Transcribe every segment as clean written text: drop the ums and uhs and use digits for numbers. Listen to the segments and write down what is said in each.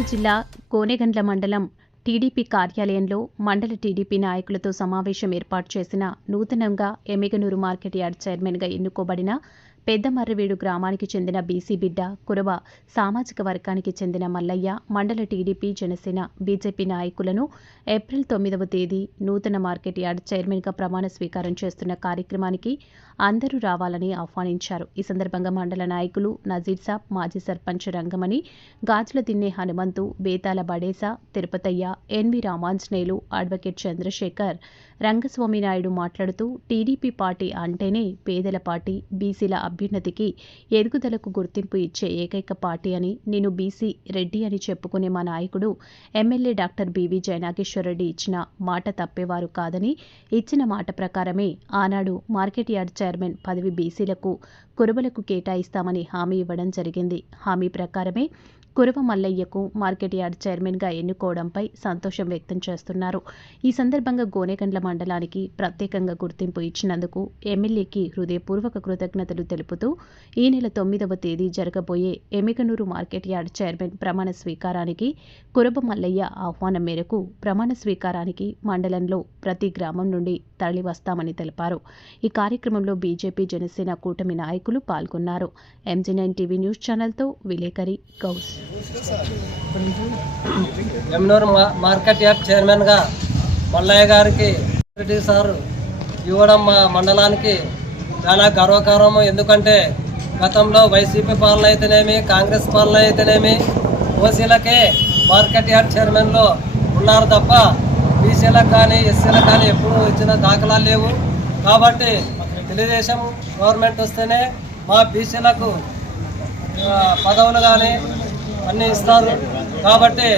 కర్నూలు జిల్లా గోనెగండ్ల మండలం టీడీపీ కార్యాలయంలో మండల టీడీపీ నాయకులతో సమావేశం ఏర్పాటు చేసిన నూతనంగా ఎమ్మిగనూరు మార్కెట్ యార్డ్ చైర్మన్గా ఎన్నుకోబడిన పెద్దమర్రివీడు గ్రామానికి చెందిన బీసీ బిడ్డ కురవ సామాజిక వర్గానికి చెందిన మల్లయ్య మండల టీడీపీ జనసేన బీజేపీ నాయకులను ఏప్రిల్ 9వ తేదీ నూతన మార్కెట్ యార్డ్ చైర్మన్గా ప్రమాణ స్వీకారం చేస్తున్న కార్యక్రమానికి అందరూ రావాలని ఆహ్వానించారు. ఈ సందర్భంగా మండల నాయకులు నజీర్ సాబ్, మాజీ సర్పంచ్ రంగమణి, గాజుల దిన్నే హనుమంతు, బేతాల బడేస, తిరుపతయ్య, ఎన్వి రామాంజనేయులు, అడ్వకేట్ చంద్రశేఖర్, రంగస్వామి నాయుడు మాట్లాడుతూ టీడీపీ పార్టీ అంటేనే పేదల పార్టీ, బీసీల అభ్యున్నతికి ఎదుగుదలకు గుర్తింపు ఇచ్చే ఏకైక పార్టీ అని, నేను బీసీ రెడ్డి అని చెప్పుకునే మా నాయకుడు ఎమ్మెల్యే డాక్టర్ బివి జయనాగేశ్వరరెడ్డి ఇచ్చిన మాట తప్పేవారు కాదని, ఇచ్చిన మాట ప్రకారమే ఆనాడు మార్కెట్ యార్డ్ చైర్మన్ పదవి బీసీలకు కురుబలకు కేటాయిస్తామని హామీ ఇవ్వడం జరిగింది. హామీ ప్రకారమే కురవ మల్లయ్యకు మార్కెట్ యార్డ్ చైర్మన్గా ఎన్నుకోవడంపై సంతోషం వ్యక్తం చేస్తున్నారు. ఈ సందర్భంగా గోనెగండ్ల మండలానికి ప్రత్యేకంగా గుర్తింపు ఇచ్చినందుకు ఎమ్మెల్యేకి హృదయపూర్వక కృతజ్ఞతలు తెలుపుతూ ఈ నెల 9వ తేదీ జరగబోయే ఎమ్మిగనూరు మార్కెట్ యార్డ్ చైర్మన్ ప్రమాణ స్వీకారానికి కురవ మల్లయ్య ఆహ్వానం మేరకు ప్రమాణ స్వీకారానికి మండలంలో ప్రతి గ్రామం నుండి తరలి వస్తామని తెలిపారు. ఈ కార్యక్రమంలో బీజేపీ జనసేన కూటమి నాయకులు పాల్గొన్నారు. MG9 టీవీ న్యూస్ ఛానల్తో విలేకరి గౌస్. ఎమ్మిగనూరు మార్కెట్ యార్డ్ చైర్మన్గా మల్లయ్య గారికి సార్ ఇవ్వడం మా మండలానికి చాలా గర్వకారము. ఎందుకంటే గతంలో వైసీపీ పాలన అయితేనేమి, కాంగ్రెస్ పాలన అయితేనేమి ఓసీలకే మార్కెట్ యార్డ్ చైర్మన్లో ఉన్నారు తప్ప బీసీలకు కానీ ఎస్సీలకు కానీ ఎప్పుడూ ఇచ్చిన దాఖలాలు లేవు. కాబట్టి తెలుగుదేశం గవర్నమెంట్ వస్తేనే మా బీసీలకు పదవులు కానీ అన్నీ ఇస్తారు. కాబట్టి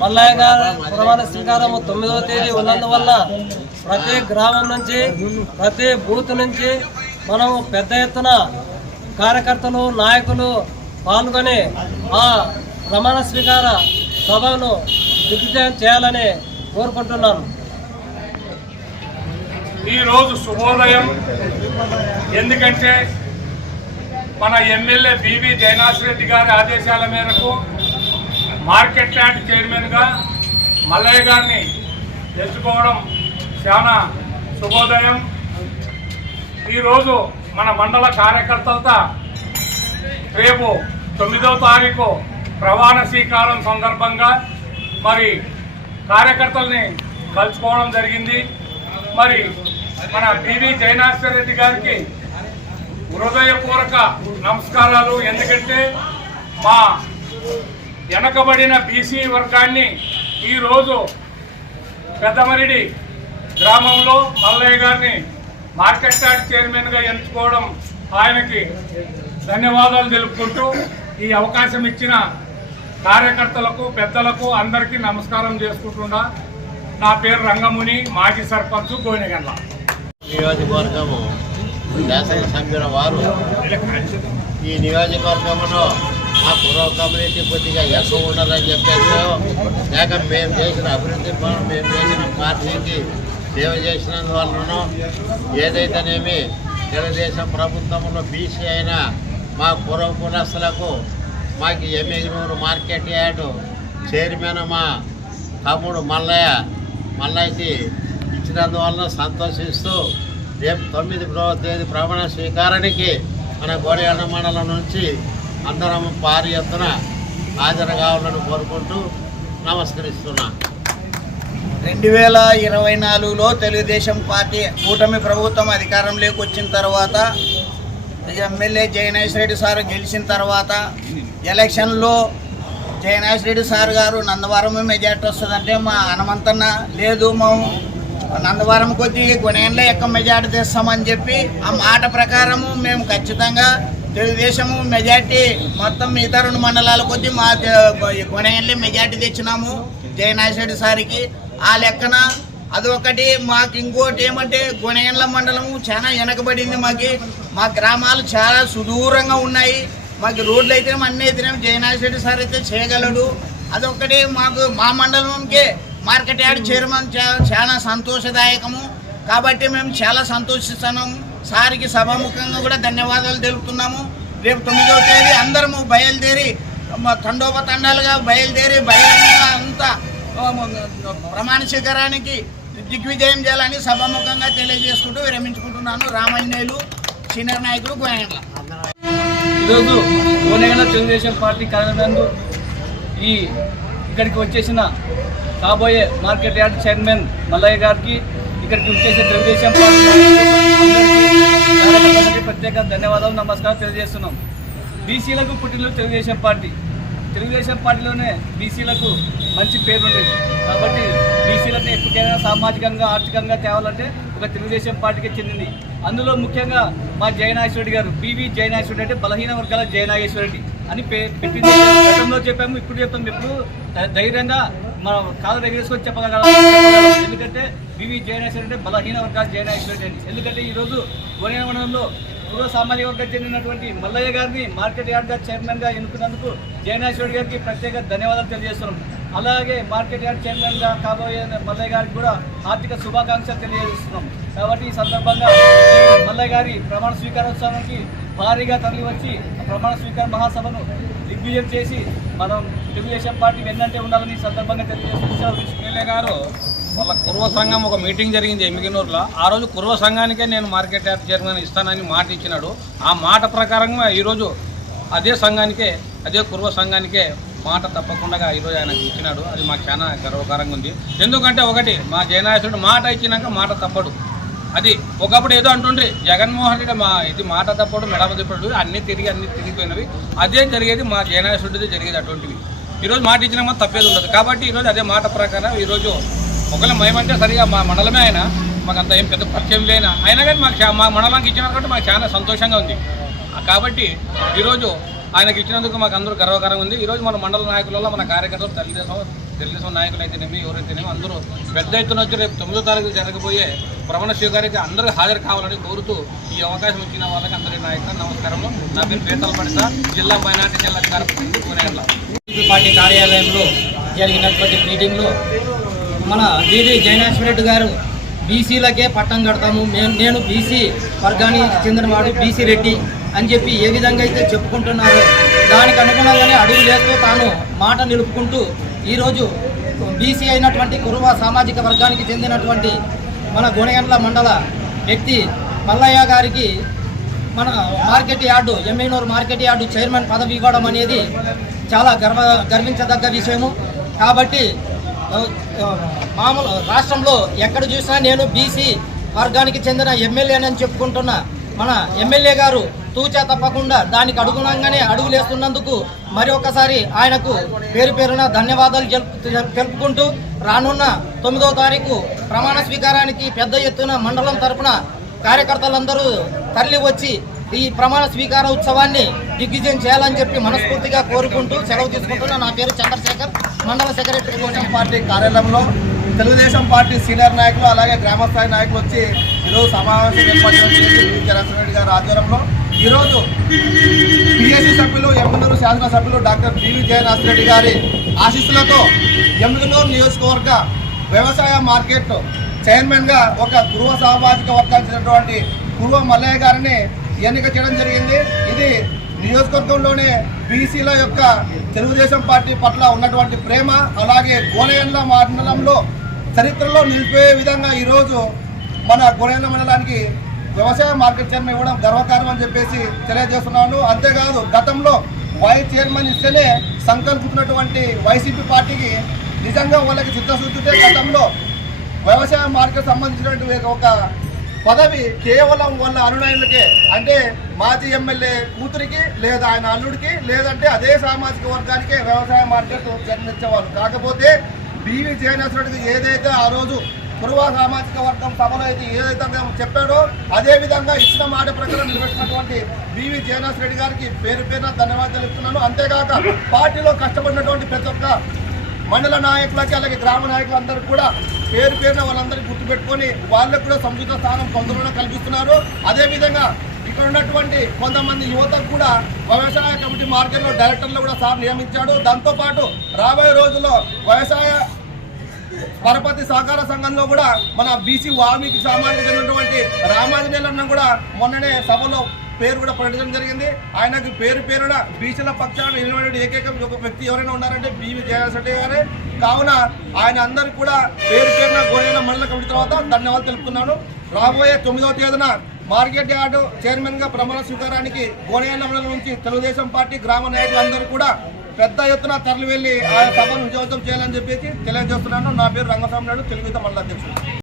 మల్లయ్య గారు ప్రమాణ స్వీకారం 9వ తేదీ ఉన్నందువల్ల ప్రతి గ్రామం నుంచి, ప్రతి బూత్ నుంచి మనం పెద్ద ఎత్తున కార్యకర్తలు, నాయకులు పాల్గొని ఆ ప్రమాణ స్వీకార సభను దిగ్విజయం చేయాలని కోరుకుంటున్నాను. ఈరోజు శుభోదయం. ఎందుకంటే మన ఎమ్మెల్యే బివి జయనాగేశ్వరరెడ్డి గారి ఆదేశాల మేరకు మార్కెట్ యార్డ్ చైర్మన్గా మల్లయ్య గారిని ఎంచుకోవడం చాలా శుభోదయం. ఈరోజు మన మండల కార్యకర్తలతో రేపు 9వ తారీఖు ప్రమాణ స్వీకారం సందర్భంగా మరి కార్యకర్తల్ని కలుసుకోవడం జరిగింది. మరి మన బివి జయనాగేశ్వరరెడ్డి గారికి హృదయపూర్వక నమస్కారాలు. ఎందుకంటే మా వెనకబడిన బీసీ వర్గాన్ని ఈరోజు పెద్దమరిడి గ్రామంలో మల్లయ్య గారిని మార్కెట్ యార్డ్ చైర్మన్గా ఎంచుకోవడం ఆయనకి ధన్యవాదాలు తెలుపుకుంటూ ఈ అవకాశం ఇచ్చిన కార్యకర్తలకు, పెద్దలకు అందరికీ నమస్కారం చేసుకుంటున్నా. నా పేరు రంగముని, మాజీ సర్పంచ్ గోనెగండ్ల నియోజకవర్గము శాసనసభ్యుల వారు ఈ నియోజకవర్గంలో మా పూర్వ కమ్యూనిటీ కొద్దిగా ఎక్కువ ఉండాలని చెప్పేసి లేక మేము చేసిన అభివృద్ధి పనులు, మేము చేసిన పార్టీకి సేవ చేసినందువలన ఏదైతేనేమి తెలుగుదేశం ప్రభుత్వంలో బీసీ అయిన మా పూర్వ కులస్తులకు మాకు ఎమ్మిగనూరు మార్కెట్ యార్డు చైర్మన్ మా తమ్ముడు మల్లయ్యకి ఇచ్చినందువలన సంతోషిస్తూ రేపు 9వ తేదీ ప్రమాణ స్వీకారానికి మన గోనెగండ్ల మండలం నుంచి అందరం భారీ ఎత్తున హాజరు కావాలని కోరుకుంటూ నమస్కరిస్తున్నాను. 2024లో తెలుగుదేశం పార్టీ కూటమి ప్రభుత్వం అధికారంలోకి వచ్చిన తర్వాత ఎమ్మెల్యే జయనాగేశ్వరరెడ్డి సార్ గెలిచిన తర్వాత ఎలక్షన్లో జయనాగేశ్వరరెడ్డి సార్ గారు నందవరం మెజార్టీ వస్తుందంటే మా హనుమంతన్న లేదు, మేము నందవరం కొద్ది గొనెగండ్ల ఎక్కువ మెజార్టీ తెస్తామని చెప్పి ఆ మాట ప్రకారము మేము ఖచ్చితంగా తెలుగుదేశము మెజార్టీ మొత్తం మిగతా 2 మండలాల కొద్ది మా గొనెగండ్ల మెజార్టీ తెచ్చినాము జయనాగేశ్వరరెడ్డి సార్కి. ఆ లెక్కన అదొకటి. మాకు ఇంకోటి ఏమంటే గొనెగండ్ల మండలము చాలా వెనకబడింది. మా గ్రామాలు చాలా సుదూరంగా ఉన్నాయి. మాకు రోడ్లు అయితే అన్నీ అయితేనే జయనాగేశ్వరరెడ్డి సార్ అయితే చేయగలడు. అదొకటి. మాకు మా మండలంకే మార్కెట్ యార్డ్ చైర్మన్ చాలా సంతోషదాయకము. కాబట్టి మేము చాలా సంతోషిస్తున్నాము. సార్కి సభాముఖంగా కూడా ధన్యవాదాలు తెలుపుతున్నాము. రేపు 9వ తేదీ అందరము బయలుదేరి తండోపతండాలుగా బయలుదేరి బహిరంగంగా అంతా ప్రమాణ స్వీకారానికి దిగ్విజయం చేయాలని సభాముఖంగా తెలియజేసుకుంటూ విరమించుకుంటున్నాను. రామాంజనేయులు, సీనియర్ నాయకుడు, గోనెగండ్ల. ఈరోజు గోనెగండ్ల తెలుగుదేశం పార్టీ కార్యాలయంలో ఇక్కడికి వచ్చేసిన కాబోయే మార్కెట్ యార్డ్ చైర్మన్ మల్లయ్య గారికి, ఇక్కడికి వచ్చేసిన తెలుగుదేశం పార్టీ ప్రత్యేక ధన్యవాదాలు, నమస్కారం తెలియజేస్తున్నాం. బీసీలకు పుట్టిన తెలుగుదేశం పార్టీలోనే బీసీలకు మంచి పేరు ఉండేది. కాబట్టి బీసీలను ఎప్పటికైనా సామాజికంగా ఆర్థికంగా తేవాలంటే ఒక తెలుగుదేశం పార్టీకి చెందింది. అందులో ముఖ్యంగా మా జయనాగేశ్వరరెడ్డి గారు, పివి జయనాగేశ్వరరెడ్డి అంటే బలహీన వర్గాల జయనాగేశ్వరరెడ్డి అని పెట్టింది. గతంలో చెప్పాము, ఇప్పుడు చెప్తాము. ఇప్పుడు ధైర్యంగా మనం కాలు ఎగరేసుకొని చెప్పగలం. ఎందుకంటే పివి జయనాగేశ్వరరెడ్డి అంటే బలహీన వర్గాల జయనాగేశ్వరరెడ్డి అని. ఎందుకంటే ఈరోజు గోనెగండ్ల మండలంలో పూర్వ సామాజిక వర్గం చెందినటువంటి మల్లయ్య గారిని మార్కెట్ యార్డ్గా చైర్మన్గా ఎన్నుకున్నందుకు జయనాగేశ్వరరెడ్డి గారికి ప్రత్యేక ధన్యవాదాలు తెలియజేస్తున్నాం. అలాగే మార్కెట్ యార్డ్ చైర్మన్గా కాబోయే మల్లయ్య గారికి కూడా ఆర్థిక శుభాకాంక్షలు తెలియజేస్తున్నాం. కాబట్టి ఈ సందర్భంగా మల్లయ్య గారి ప్రమాణ స్వీకారోత్సవానికి భారీగా తరలి వచ్చి ప్రమాణ స్వీకార మహాసభను దిగ్విజయం చేసి మనం తెలుగుదేశం పార్టీ వెన్నంటే ఉండాలని ఈ సందర్భంగా తెలియజేస్తున్నాం. ఎమ్మెల్యే గారు వాళ్ళ కుర్వ సంఘం ఒక మీటింగ్ జరిగింది ఎమ్మిగనూరులో. ఆ రోజు కుర్వ సంఘానికే నేను మార్కెట్ యార్డ్ చైర్మన్ ఇస్తానని మాట ఇచ్చినాడు. ఆ మాట ప్రకారంగా ఈరోజు అదే సంఘానికే, అదే కుర్వ సంఘానికే మాట తప్పకుండా ఈరోజు ఆయనకు ఇచ్చినాడు. అది మాకు చాలా గర్వకారంగా ఉంది. ఎందుకంటే ఒకటి, మా జయనాగేశ్వరుడు మాట ఇచ్చినాక మాట తప్పడు. అది ఒకప్పుడు ఏదో అంటుండ్రి జగన్మోహన్ రెడ్డి ఇది మాట తప్పడు, మెడమ తిప్పడు, అన్నీ తిరిగిపోయినవి. అదే జరిగేది మా జయనాగేశ్వరుడిది జరిగేది అటువంటివి. ఈరోజు మాట ఇచ్చినాక తప్పేది ఉండదు. కాబట్టి ఈరోజు అదే మాట ప్రకారం ఈరోజు ఒకవేళ మేమంటే సరిగా మా మండలమే ఆయన, మాకు అంత ఏం పెద్ద పరిచయం లేనా అయినా కానీ మా మండలానికి ఇచ్చినారు కాబట్టి మాకు చాలా సంతోషంగా ఉంది. కాబట్టి ఈరోజు ఆయనకి ఇచ్చినందుకు మాకు అందరూ గర్వకారంగా ఉంది. ఈరోజు మన మండల నాయకులలో మన కార్యకర్తలు తెలుగుదేశం నాయకులు అయితేనేమి ఎవరైతేనేమి అందరూ పెద్ద ఎత్తున వచ్చి రేపు 9వ తారీఖు జరగబోయే ప్రమాణ స్వీకారానికి అందరూ హాజరు కావాలని కోరుతూ ఈ అవకాశం ఇచ్చిన వాళ్ళకి అందరి నాయకులు నమస్కారంలో. నా పేరు పేతల పడిత, జిల్లా మైనార్టీ జిల్లా అధికార ప్రతినిధి గోనెగండ్ల. టీడీపీ పార్టీ కార్యాలయంలో జరిగినటువంటి మీటింగ్లో మన పివి జయనాగేశ్వరరెడ్డి గారు బీసీలకే పట్టం కడతాము, నేను బీసీ వర్గానికి చెందినవాడు, బీసీ రెడ్డి అని చెప్పి ఏ విధంగా అయితే చెప్పుకుంటున్నారో దానికి అనుగుణంగానే అడుగు వేస్తూ తాను మాట నిలుపుకుంటూ ఈరోజు బీసీ అయినటువంటి కురువ సామాజిక వర్గానికి చెందినటువంటి మన గోనెగండ్ల మండల వ్యక్తి మల్లయ్య గారికి మన market yard, Yemmiganur market yard chairman పదవి ఇవ్వడం అనేది చాలా గర్వించదగ్గ విషయము. కాబట్టి మామూలు రాష్ట్రంలో ఎక్కడ చూసినా నేను బీసీ వర్గానికి చెందిన ఎమ్మెల్యేనని చెప్పుకుంటున్న మన ఎమ్మెల్యే గారు తూచా తప్పకుండా దానికి అనుగుణంగానే అడుగులేస్తున్నందుకు మరి ఒకసారి ఆయనకు పేరు పేరున ధన్యవాదాలు తెలుపుకుంటూ రానున్న 9వ తారీఖు ప్రమాణ స్వీకారానికి పెద్ద ఎత్తున మండలం తరపున కార్యకర్తలందరూ తరలి వచ్చి ఈ ప్రమాణ స్వీకార ఉత్సవాన్ని దిగ్విజయం చేయాలని చెప్పి మనస్ఫూర్తిగా కోరుకుంటూ సెలవు తీసుకుంటున్నా. నా పేరు చంద్రశేఖర్, మండల సెక్రటరీ తెలుగుదేశం పార్టీ కార్యాలయంలో తెలుగుదేశం పార్టీ సీనియర్ నాయకులు అలాగే గ్రామస్థాయి నాయకులు వచ్చి ఈరోజు సమావేశం ఏర్పాటు జయనాగేశ్వరరెడ్డి గారి ఆధ్వర్యంలో ఈరోజు పిఎస్సి సభ్యులు, ఎమ్మెగనూరు శాసనసభ్యులు డాక్టర్ పివి జయనాగేశ్వరరెడ్డి గారి ఆశీస్సులతో ఎమ్మెగనూరు నియోజకవర్గ వ్యవసాయ మార్కెట్ చైర్మన్గా ఒక కురువ సామాజిక వర్గానికి చెందినటువంటి కురువ మల్లయ్య గారిని ఎన్నిక చేయడం జరిగింది. ఇది నియోజకవర్గంలోనే బీసీల యొక్క తెలుగుదేశం పార్టీ పట్ల ఉన్నటువంటి ప్రేమ, అలాగే గోనెగండ్ల మండలంలో చరిత్రలో నిలిపే విధంగా ఈరోజు మన గోనెగండ్ల మండలానికి వ్యవసాయ మార్కెట్ చైర్మన్ ఇవ్వడం గర్వకారం అని చెప్పేసి తెలియజేస్తున్నాను. అంతేకాదు గతంలో వైస్ చైర్మన్ ఇస్తేనే సంకల్పించినటువంటి వైసీపీ పార్టీకి నిజంగా వాళ్ళకి చిత్తశుద్ధితే గతంలో వ్యవసాయ మార్కెట్ సంబంధించినటువంటి ఒక పదవి కేవలం వాళ్ళ అనునాయులకే, అంటే మాజీ ఎమ్మెల్యే కూతురికి లేదా ఆయన అల్లుడికి లేదంటే అదే సామాజిక వర్గానికే వ్యవసాయ మార్కెట్ జన్మించేవాళ్ళు. కాకపోతే పివి జయనాగేశ్వరరెడ్డి ఏదైతే ఆ రోజు కురువ సామాజిక వర్గం సభలో అయితే ఏదైతే చెప్పాడో అదే విధంగా ఇచ్చిన మాట ప్రకారం నిలబెట్టినటువంటి పివి జయనాగేశ్వరరెడ్డి గారికి పేరు పేరున ధన్యవాదాలు ఇస్తున్నాను. అంతేకాక పార్టీలో కష్టపడినటువంటి ప్రతి ఒక్క మండల నాయకులకి అలాగే గ్రామ నాయకులందరికీ కూడా పేరు పేరున వాళ్ళందరికీ గుర్తుపెట్టుకొని వాళ్ళకు కూడా సముచిత స్థానం కొందరు కల్పిస్తున్నారు. అదేవిధంగా ఇక్కడ ఉన్నటువంటి కొంతమంది యువతకు కూడా వ్యవసాయ కమిటీ మార్కెట్లో డైరెక్టర్లు కూడా సార్ నియమించాడు. దాంతోపాటు రాబోయే రోజుల్లో వ్యవసాయ పరపతి సహకార సంఘంలో కూడా మన బీసీ వాల్మీకి సామాజిక చెందినటువంటి రామాంజనేయులను కూడా మొన్ననే సభలో పేరు కూడా ప్రకటించడం జరిగింది. ఆయనకు పేరున బీసీల పక్షాన నిలబడే ఏకైక ఒక వ్యక్తి ఎవరైనా ఉన్నారంటే బీవీ జయనాథ్ రెడ్డి గారే. కావున ఆయన అందరికీ కూడా పేరున గోనెల మండల కమిటీ తర్వాత ధన్యవాదాలు తెలుపుతున్నాను. రాబోయే 9వ తేదీన మార్కెట్ యార్డు చైర్మన్గా ప్రమాణ స్వీకారానికి గోనెల మండలం నుంచి తెలుగుదేశం పార్టీ గ్రామ నాయకులందరూ కూడా పెద్ద ఎత్తున తరలి వెళ్లి ఆ సభను విజయవంతం చేయాలని చెప్పేసి తెలియజేస్తున్నాను. నా పేరు రంగస్వామి నాయుడు, తెలుగుదేశం మండల అధ్యక్షుడు.